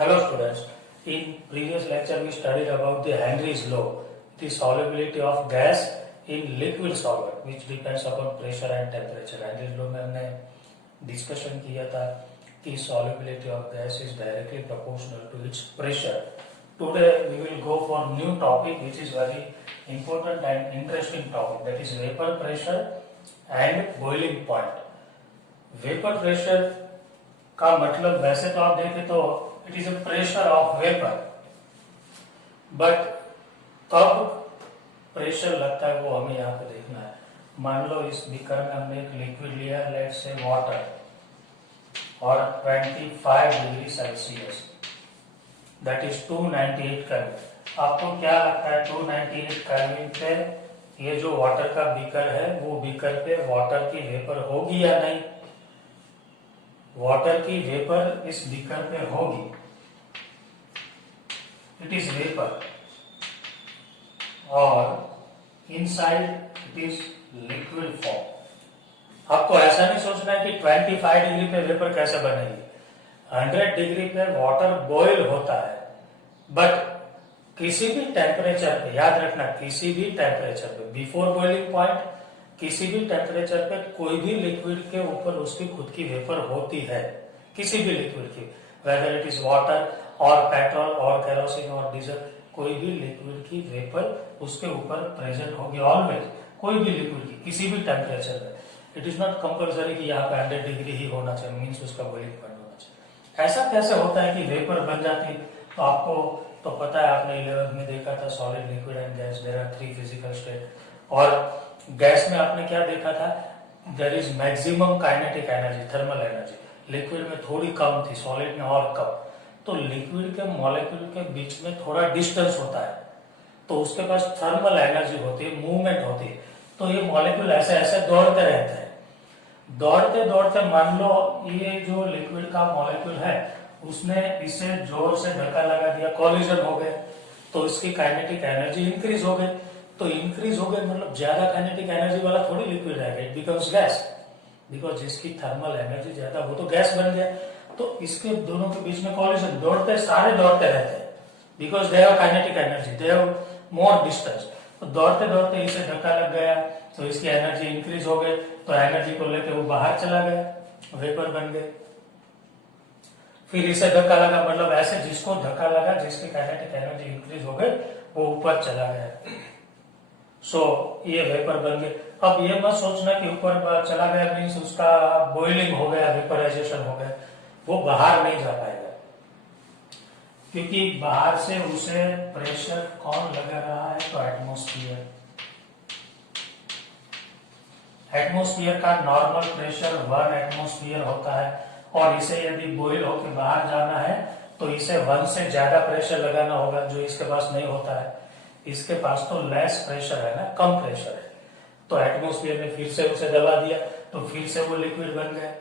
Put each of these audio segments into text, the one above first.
Hello students, in previous lecture we studied about the Henry's law, the solubility of gas in liquid solvent which depends upon pressure and temperature. Henry's law में हमने discussion किया था कि solubility of gas is directly proportional to its pressure. Today we will go for new topic which is very important and interesting topic, that is vapor pressure and boiling point. Vapor pressure का मतलब वैसे तो आप देखें तो it is a pressure of vapour, but कब pressure लगता है वो हमें यहाँ पे देखना है। मान लो इस बीकर में हमने एक लिक्विड लिया, लेट्स से वाटर, और 25 degree Celsius, that is 298 kelvin. आपको क्या लगता है 298 केल्विन पे ये जो वाटर का बीकर है वो बीकर पे वाटर की वेपर होगी या नहीं? वाटर की वेपर इस बीकर पे होगी, इट इज वेपर, और inside it is liquid form. आपको ऐसा नहीं सोचना है कि 25 डिग्री पे वेपर कैसे बनेगी। 100 डिग्री पे वाटर बॉयल होता है, बट किसी भी टेम्परेचर पे, याद रखना, किसी भी टेम्परेचर पे, बिफोर बॉइलिंग पॉइंट, किसी भी टेम्परेचर पे कोई भी लिक्विड के ऊपर उसकी खुद की वेपर होती है, किसी भी लिक्विड की, वेदर इट इज वाटर और पेट्रोल और केरोसिन और डीजल, कोई भी लिक्विड की वेपर उसके ऊपर प्रेजेंट होगी ऑलवेज, कोई भी लिक्विड की किसी भी टेम्परेचर में। इट इज नॉट कंपल्सरी कि यहाँ पे 100 डिग्री ही होना चाहिए, मीन्स उसका बॉइलिंग पॉइंट होना चाहिए। ऐसा कैसे होता है कि वेपर बन जाती? तो आपको तो पता है, आपने 11th में देखा था solid, liquid and gas, there are 3 physical state. और गैस में आपने क्या देखा था? There is maximum kinetic energy, thermal energy. Liquid में थोड़ी कम थी, सॉलिड में और कम। तो लिक्विड के मॉलिक्यूल के बीच में थोड़ा डिस्टेंस होता है, तो उसके पास थर्मल एनर्जी होती है, मूवमेंट होती है। तो ये मॉलिक्यूल ऐसे ऐसे दौड़ते रहते हैं। दौड़ते दौड़ते मान लो ये जो लिक्विड का मॉलिक्यूल है उसने इसे जोर से धक्का लगा दिया, कॉलिजन हो गए, तो इसकी काइनेटिक एनर्जी इंक्रीज हो गई। तो इंक्रीज हो गए मतलब ज्यादा काइनेटिक एनर्जी वाला थोड़ी लिक्विड रहेगा, इट बिकम्स गैस, बिकॉज जिसकी थर्मल एनर्जी ज्यादा वो तो गैस बन गया। तो इसके दोनों के बीच में कॉलिजन, दौड़ते सारे दौड़ते रहते हैं, because they have kinetic energy, they have more distance. तो दौड़ते दौड़ते इसे धक्का लग गया, तो इसकी एनर्जी इंक्रीज हो गई, तो एनर्जी को लेकर वो बाहर चला गया, वेपर बन गए। फिर इसे धक्का लगा, मतलब ऐसे जिसको धक्का लगा, जिसकी काइनेटिक एनर्जी इंक्रीज हो गई, वो ऊपर चला गया, सो ये वेपर बन गए। अब ये मत सोचना कि ऊपर चला गया मीन्स उसका बॉइलिंग हो गया, वेपराइजेशन हो गया, वो बाहर नहीं जा पाएगा, क्योंकि बाहर से उसे प्रेशर कौन लगा रहा है? तो एटमॉस्फेयर। एटमॉस्फेयर का नॉर्मल प्रेशर 1 एटमॉस्फेयर होता है, और इसे यदि बॉइल होकर बाहर जाना है तो इसे 1 से ज्यादा प्रेशर लगाना होगा, जो इसके पास नहीं होता है। इसके पास तो लेस प्रेशर है ना, कम प्रेशर है। तो एटमॉस्फेयर ने फिर से उसे दबा दिया, तो फिर से वो लिक्विड बन गया।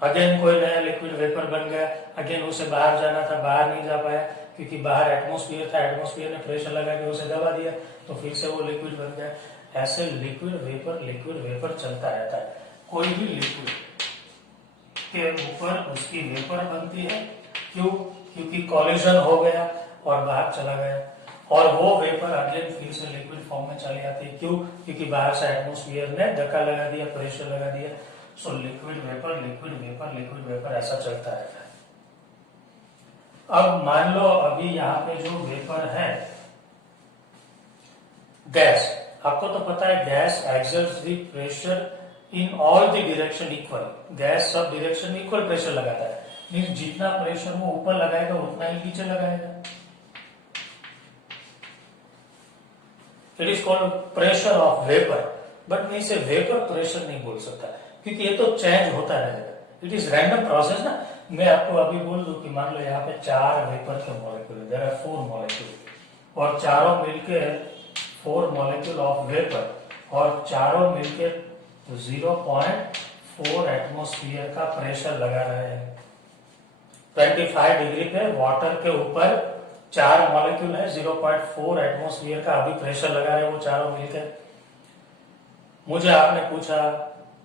अगेन कोई नया लिक्विड वेपर बन गया, अगेन उसे बाहर जाना था, बाहर नहीं जा पाया, क्योंकि बाहर एटमॉस्फेयर था, एटमॉस्फेयर ने प्रेशर लगा के उसे दबा दिया, तो फिर से वो लिक्विड बन गया। ऐसे लिक्विड वेपर चलता रहता है। कोई भी लिक्विड के ऊपर उसकी वेपर बनती है, क्यों? क्योंकि कॉलिजन हो गया और बाहर चला गया, और वो वेपर अगेन फिर से लिक्विड फॉर्म में चली आती है, क्यों? क्योंकि बाहर से एटमॉस्फेयर ने धक्का लगा दिया, प्रेशर लगा दिया। सो लिक्विड वेपर ऐसा चलता रहता है। अब मान लो अभी यहाँ पे जो वेपर है गैस, आपको तो पता है gas exerts the pressure in all the direction equal. Gas sub direction में इक्वल प्रेशर लगाता है, मीन्स जितना प्रेशर वो ऊपर लगाएगा उतना ही नीचे लगाएगा। It is called pressure of vapour, but मैं इसे वेपर प्रेशर नहीं बोल सकता, क्योंकि ये तो चेंज होता रहेगा, इट इज रैंडम प्रोसेस ना। मैं आपको अभी बोल दूं कि मान लो यहाँ पे 4 वेपर के मॉलिक्यूल, देयर आर 4 मॉलिक्यूल, और चारों मिलके 4 मॉलिक्यूल ऑफ वेपर, और चारों मिलके 0.4 एटमॉस्फेयर का प्रेशर लगा रहे हैं। 25 डिग्री पे वाटर के ऊपर 4 मॉलिक्यूल है, 0.4 एटमॉस्फेयर का अभी प्रेशर लगा रहे हैं वो चारों मिलकर। मुझे आपने पूछा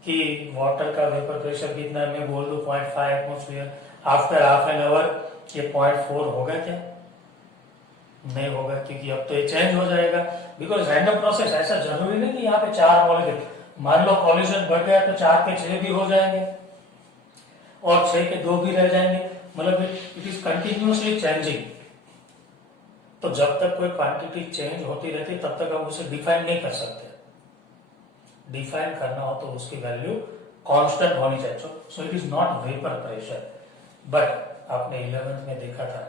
कि वाटर का वेपर प्रेशर कितना है, मैं बोल दूं 0.5 atmosphere. After half an hour ये 0.4 होगा क्या? नहीं होगा, क्योंकि अब तो ये चेंज हो जाएगा। बिकॉज रैंडम प्रोसेस, ऐसा जरूरी नहीं कि यहाँ पे 4 मॉलिक्यूल, मान लो कॉलिजन बढ़ गया तो 4 के 6 भी हो जाएंगे और 6 के 2 भी रह जाएंगे, मतलब इट इज कंटिन्यूसली चेंजिंग। तो जब तक कोई क्वांटिटी चेंज होती रहती तब तक आप उसे डिफाइन नहीं कर सकते। डिफाइन करना हो तो उसकी वैल्यू कांस्टेंट होनी चाहिए। So it is not vapour pressure. But आपने 11th में देखा था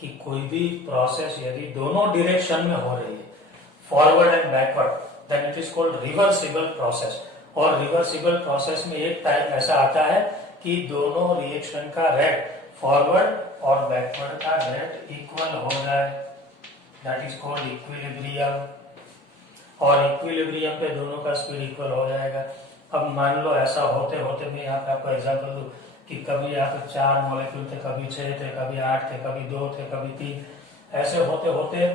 कि कोई भी प्रोसेस यदि दोनों डायरेक्शन में हो रही है, forward and backward, then it is called reversible process. और रिवर्सिबल प्रोसेस में एक टाइम ऐसा आता है कि दोनों रिएक्शन का रेट, फॉरवर्ड और बैकवर्ड का रेट इक्वल हो जाए, दैट इज कॉल्ड इक्विलिब्रियम। और इक्विलिब्रियम पे दोनों का स्पीड इक्वल हो जाएगा। अब मान लो ऐसा होते होते, मैं यहाँ पे आपको एग्जांपल दूं कि कभी यहाँ पे 4 मॉलिक्यूल थे, कभी 6 थे, कभी 8 थे, कभी 2 थे, कभी 3, ऐसे होते होते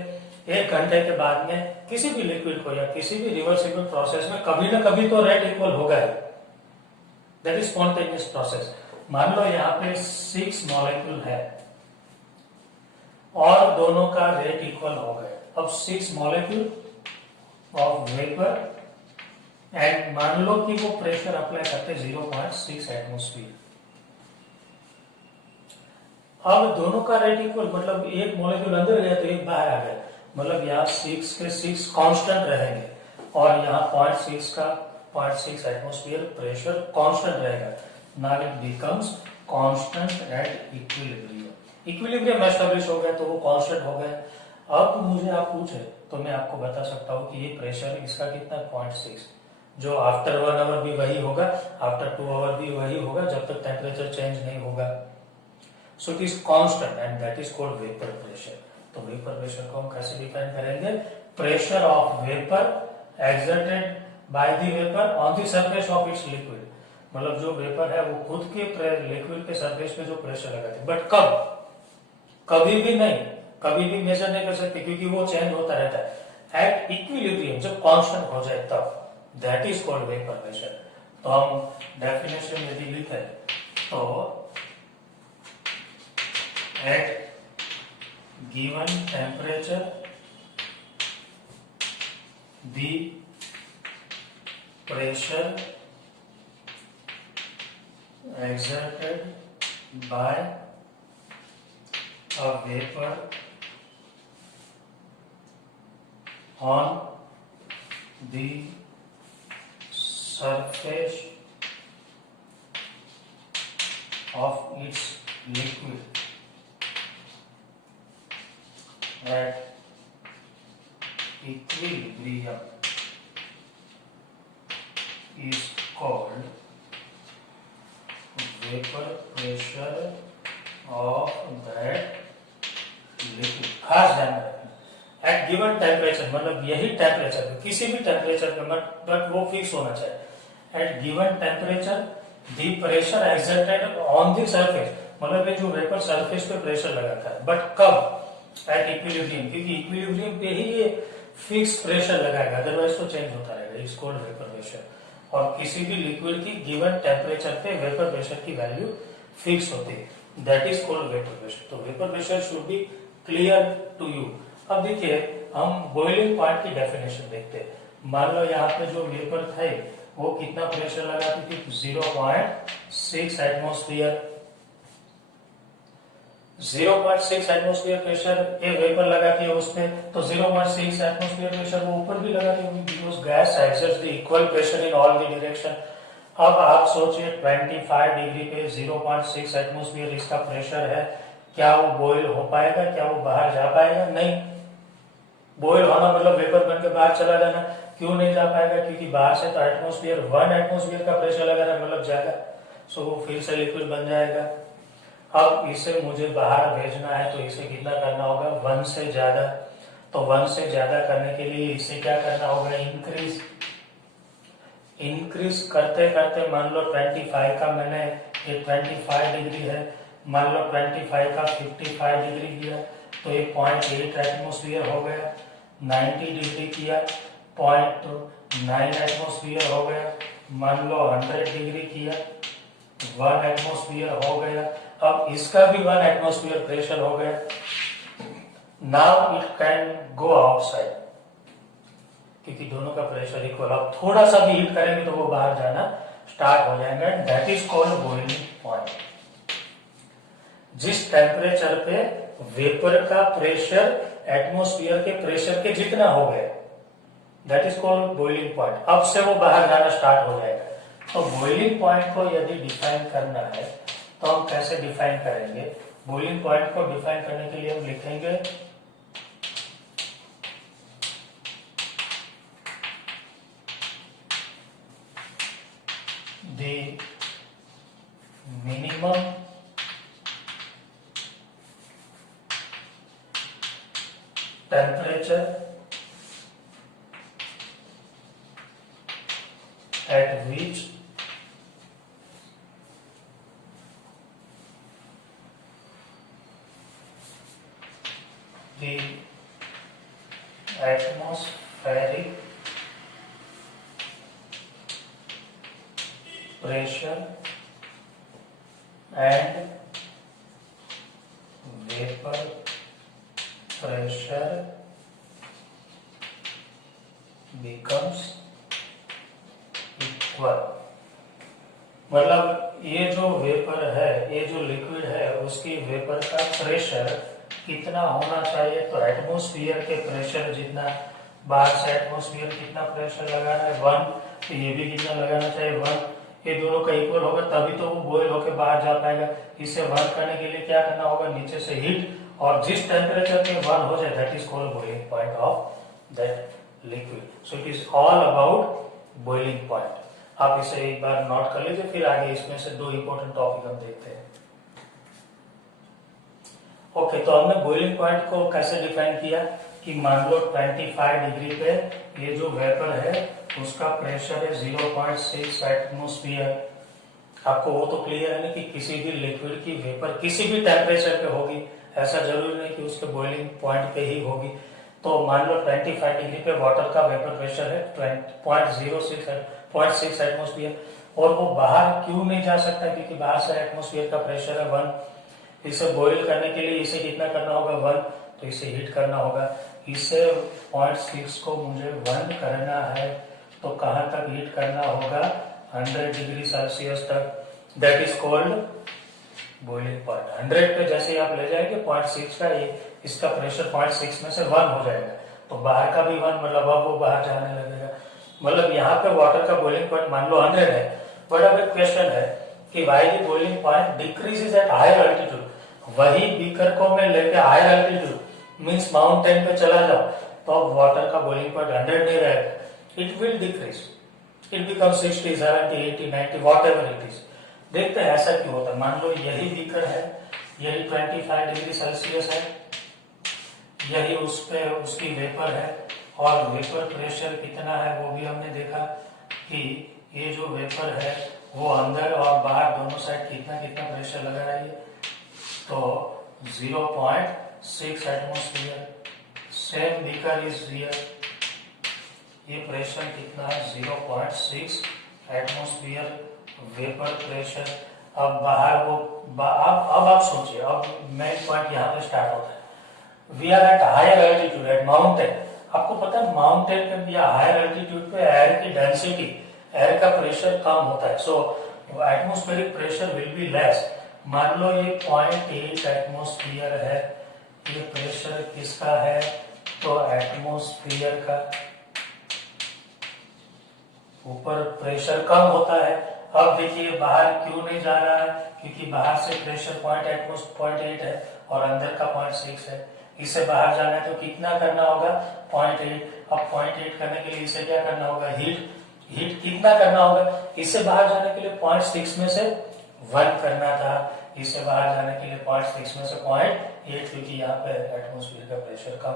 1 घंटे के बाद में किसी भी लिक्विड को या किसी भी रिवर्सिबल प्रोसेस में कभी ना कभी तो रेट इक्वल होगा ही, दैट इज स्पॉन्टेनियस प्रोसेस। मान लो यहाँ पे 6 मॉलिक्यूल है और दोनों का रेट इक्वल हो गया। अब 6 मॉलिक्यूल ऑफ वेपर एंड मान लो कि वो प्रेशर अप्लाई करते 0.6 एटमोस्फियर। अब दोनों का रेट इक्वल, मतलब एक मॉलिक्यूल अंदर गया तो एक बाहर आ गया, मतलब यहाँ 6 के 6 कांस्टेंट रहेंगे और यहाँ 0.6 का 0.6 एटमोस्फियर प्रेशर कांस्टेंट रहेगा। Now it becomes constant at equilibrium. Equilibrium establish हो गया तो वो कांस्टेंट हो गया। अब मुझे आप पूछे तो मैं आपको बता सकता हूँ कि ये प्रेशर इसका कितना है, 0.6, जो आफ्टर 1 आवर भी वही होगा, आफ्टर 2 आवर भी वही होगा, जब तक टेम्परेचर चेंज नहीं होगा। So it is constant and that is called vapour pressure. तो वेपर प्रेशर को हम कैसे डिफाइन करेंगे? Pressure of vapour exerted by the vapour on the surface of its liquid. मतलब जो वेपर है वो खुद के लिक्विड के सरफेस पे जो प्रेशर लगाते हैं, बट कब? कभी भी नहीं, कभी भी मेजर नहीं कर सकते क्योंकि वो चेंज होता रहता है। एट इक्विलिब्रियम जब कांस्टेंट हो जाए तब, that is called vapour pressure. तो हम डेफिनेशन यदि लिखे तो at given temperature the pressure exerted by a vapor on the surface of its liquid at equilibrium is called vapor pressure of that liquid। खास ध्यान रखना, एट गिवन टेम्परेचर, मतलब यही टेम्परेचर किसी भी टेम्परेचर पे, बट वो फिक्स होना चाहिए। At given temperature the pressure exerted on the surface, मतलब ये जो वेपर सरफेस पे प्रेशर लगाता है, बट कब? एट इक्विलिब्रियम, क्योंकि इक्विलिब्रियम पे ही ये फिक्स प्रेशर लगाएगा, अदरवाइज तो चेंज होता रहेगा। It's called vapour pressure. और किसी भी लिक्विड की गिवन टेम्परेचर पे वेपर प्रेशर की वैल्यू फिक्स होती है, that is called vapour pressure. तो vapour pressure should be clear to you. अब देखिए हम बॉइलिंग पॉइंट की डेफिनेशन देखते हैं। मान लो यहाँ पे जो वेपर थे वो कितना प्रेशर लगाती थी? 0.6 एटमोस्फियर। 0.6 एटमोस्फियर प्रेशर ये वेपर लगाती है उसमें, तो 0.6 एटमोस्फियर प्रेशर वो ऊपर भी लगाती होगी, because gas exerts the equal pressure in all the direction. अब आप सोचिए 25 डिग्री पे 0.6 एटमोस्फियर इसका प्रेशर है, क्या वो बॉयल हो पाएगा? क्या वो बाहर जा पाएगा? नहीं। बॉयल होना मतलब वेपर बन के बाहर चला जाना। क्यों नहीं जा पाएगा? क्योंकि बाहर से तो एटमोस्फियर 1 एटमोस्फियर का प्रेशर लगा रहा है, मतलब जाएगा, सो वो फिर से लिक्विड बन जाएगा। अब इसे मुझे बाहर भेजना है तो इसे कितना करना होगा? 1 से ज्यादा। तो 1 से ज्यादा करने के लिए इसे क्या करना होगा? इंक्रीज करते करते, मान लो 25 का मैंने ये 25 डिग्री है, मान लो 25 का 55 डिग्री किया तो ये 0.8 एटमोस्फियर हो गया। 90 डिग्री किया 0.9 एटमोस्फियर हो गया। मान लो 100 डिग्री किया 1 एटमोस्फियर हो गया। अब इसका भी 1 एटमोस्फियर प्रेशर हो गया। Now it can go outside, क्योंकि दोनों का प्रेशर इक्वल। अब थोड़ा सा भी हीट करेंगे तो वो बाहर जाना स्टार्ट हो जाएगा। That is called boiling point. जिस टेम्परेचर पे वेपर का प्रेशर एटमोस्फियर के प्रेशर के जितना हो गया, that is called boiling point. अब से वो बाहर जाना स्टार्ट हो जाएगा। तो बॉइलिंग पॉइंट को यदि डिफाइन करना है तो हम कैसे डिफाइन करेंगे? बॉइलिंग पॉइंट को डिफाइन करने के लिए हम लिखेंगे the minimum temperature at which the atmospheric pressure and vapor pressure becomes equal। मतलब ये जो वेपर है, ये जो लिक्विड है, उसकी वेपर का प्रेशर कितना होना चाहिए? तो एटमोस्फियर के प्रेशर जितना, बाहर से एटमोस्फियर कितना प्रेशर लगाना है 1, तो ये भी कितना लगाना चाहिए 1। ये दोनों का इक्वल होगा तभी तो वो बॉयल होकर बाहर जा पाएगा। इसे 1 करने के लिए क्या करना होगा? नीचे से हीट, और जिस टेम्परेचर पे 1 हो जाए that is called boiling point of that liquid. So it is all about boiling point. आप इसे एक बार नोट कर लीजिए, फिर आगे इसमें से 2 इंपॉर्टेंट टॉपिक हम देखते हैं। ओके, तो हमने बॉइलिंग पॉइंट को कैसे डिफाइन किया कि मान लो 25 डिग्री पे ये जो वेपर है उसका प्रेशर है 0.6 एटमोस्फियर। आपको वो तो क्लियर है ना कि किसी भी लिक्विड की वेपर किसी भी टेम्परेचर पे होगी, ऐसा जरूरी नहीं कि उसके बॉइलिंग पॉइंट पे ही होगी। तो मान लो 25 डिग्री पे वाटर का वेपर प्रेशर है 0.6 एटमोस्फियर, और वो बाहर क्यों नहीं जा सकता? क्योंकि बाहर से एटमोस्फियर का प्रेशर है 1। इसे बॉइल करने के लिए इसे कितना करना होगा 1, तो इसे हीट करना होगा। इसे 0.6 को मुझे 1 करना है, तो कहां तक हीट करना होगा? 100 डिग्री सेल्सियस तक। That is called boiling point. 100 पे जैसे आप ले जाएंगे 0.6 का, ये इसका प्रेशर 0.6 में से 1 हो जाएगा, तो बाहर का भी 1, मतलब अब वो बाहर जाने लगेगा। मतलब यहाँ पे वाटर का बॉइलिंग पॉइंट मान लो 100 है, बट अब एक क्वेश्चन है कि why the boiling point decreases at higher altitude. वही बीकर को मैं लेके हायर अल्टीट्यूड मींस माउंटेन पे चला जाओ तो अब वाटर का बॉइलिंग पॉइंट 100 नहीं रहेगा, it will decrease, it become 60, 70, 80, 90 whatever it is. देखते हैं ऐसा क्यों होता है। मान लो यही बीकर है, यही 25 डिग्री सेल्सियस है, यही उस पे उसकी वेपर है, और वेपर प्रेशर कितना है वो भी हमने देखा कि ये जो वेपर है वो अंदर और बाहर दोनों साइड कितना कितना प्रेशर लगा रही है, तो 0.6 atmosphere. Same beaker is here, ये प्रेशर कितना है 0.6 एटमोस्फियर वेपर प्रेशर। अब बाहर वो अब आप सोचिए, अब मेन पॉइंट यहाँ पे स्टार्ट होता है। We are at higher altitude, at mountain. आपको पता है माउंटेन पे या हायर एल्टीट्यूड पे एयर की डेंसिटी, एयर का प्रेशर कम होता है, so atmospheric pressure will be less. मान लो ये 0.8 एटमोस्फियर है, ये प्रेशर किसका है? तो एटमोस्फियर का। ऊपर प्रेशर कम होता है। अब देखिए बाहर क्यों नहीं जा रहा है? क्योंकि बाहर से प्रेशर 0.8 है और अंदर का 0.6 है। इसे बाहर जाना है तो कितना करना होगा? 0.8। अब 0.8 करने के लिए इसे क्या करना होगा? हीट कितना करना होगा? इससे बाहर जाने के लिए 0.6 में से 1 करना था, इससे बाहर जाने के लिए 0.6 में से 0.8, क्योंकि यहाँ पे एटमोस्फियर का प्रेशर कम,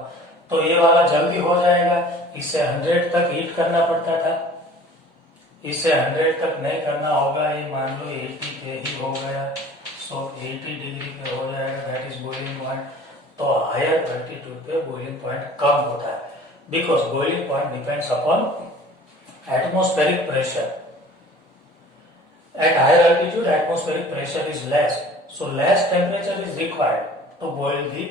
तो ये वाला जल्दी हो जाएगा। इसे 100 तक हीट करना पड़ता था, इसे 100 तक नहीं करना होगा, ये मान लो 80 पे ही हो गया, सो 80 डिग्री पे हो जाएगा, दैट इज बॉइलिंग पॉइंट। तो हायर एल्टीट्यूड पे बॉइलिंग पॉइंट कम होता है, because boiling point depends upon atmospheric pressure. At higher altitude, atmospheric pressure is less, so less temperature is required to boil the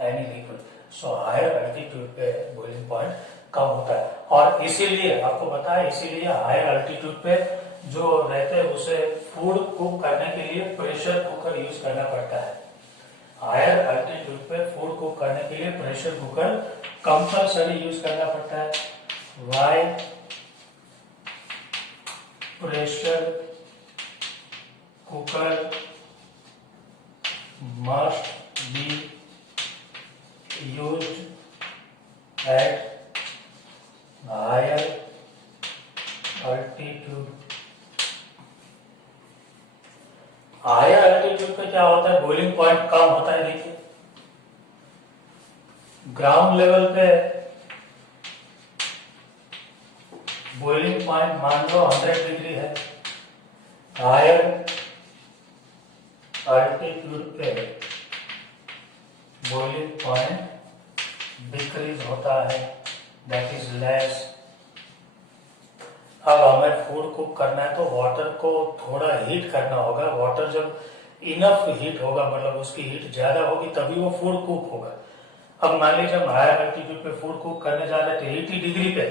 any liquid. So higher altitude पे boiling point कम होता है, और इसीलिए आपको पता है, इसीलिए हायर अल्टीट्यूड पे जो रहते हैं उसे फूड कुक करने के लिए प्रेशर कुकर यूज करना पड़ता है। हायर अल्टीट्यूड पे फूड कुक करने के लिए प्रेशर कुकर कंपल्सरी यूज करना पड़ता है। Why pressure cooker must be used at higher altitude। Higher altitude पे क्या होता है, बॉइलिंग पॉइंट कम होता है। देखिए ग्राउंड लेवल पे बॉइलिंग पॉइंट मान लो 100 डिग्री है, हायर अल्टीट्यूड पे बॉइलिंग पॉइंट डिक्रीज होता है, दैट इज लेस। अब हमें फूड कुक करना है तो वाटर को थोड़ा हीट करना होगा। वाटर जब इनफ हीट होगा, मतलब उसकी हीट ज्यादा होगी, तभी वो फूड कुक होगा। अब मान लीजिए हम हायर अल्टीट्यूड पे फूड कुक करने जा रहे थे 80 डिग्री पे,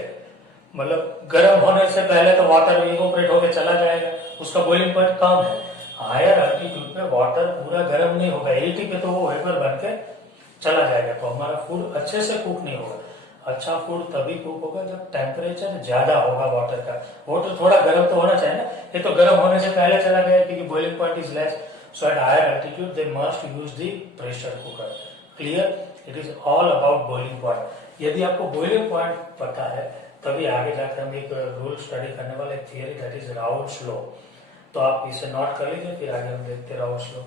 मतलब गर्म होने से पहले तो वाटर इवोपरेट होकर चला जाएगा, उसका बॉइलिंग पॉइंट कम है। हायर अल्टीट्यूड पे वाटर पूरा गर्म नहीं होगा, 80 पे तो वो वेपर बन के चला जाएगा, तो हमारा फूड अच्छे से कुक नहीं होगा। अच्छा फूड तभी कुक होगा जब टेम्परेचर ज्यादा होगा वाटर का। वाटर थोड़ा गर्म तो होना चाहिए ना, ये तो गर्म होने से पहले चला गया क्योंकि boiling point is less. So at higher altitude they must use the pressure cooker. Clear, it is all about boiling point. यदि आपको बॉइलिंग पॉइंट पता है तभी आगे जाकर हम एक रूल स्टडी करने वाले, theory, that is Raoult's law. तो आप इसे नोट कर लीजिए, फिर आगे हम देखते हैं राउल्ट्स लॉ।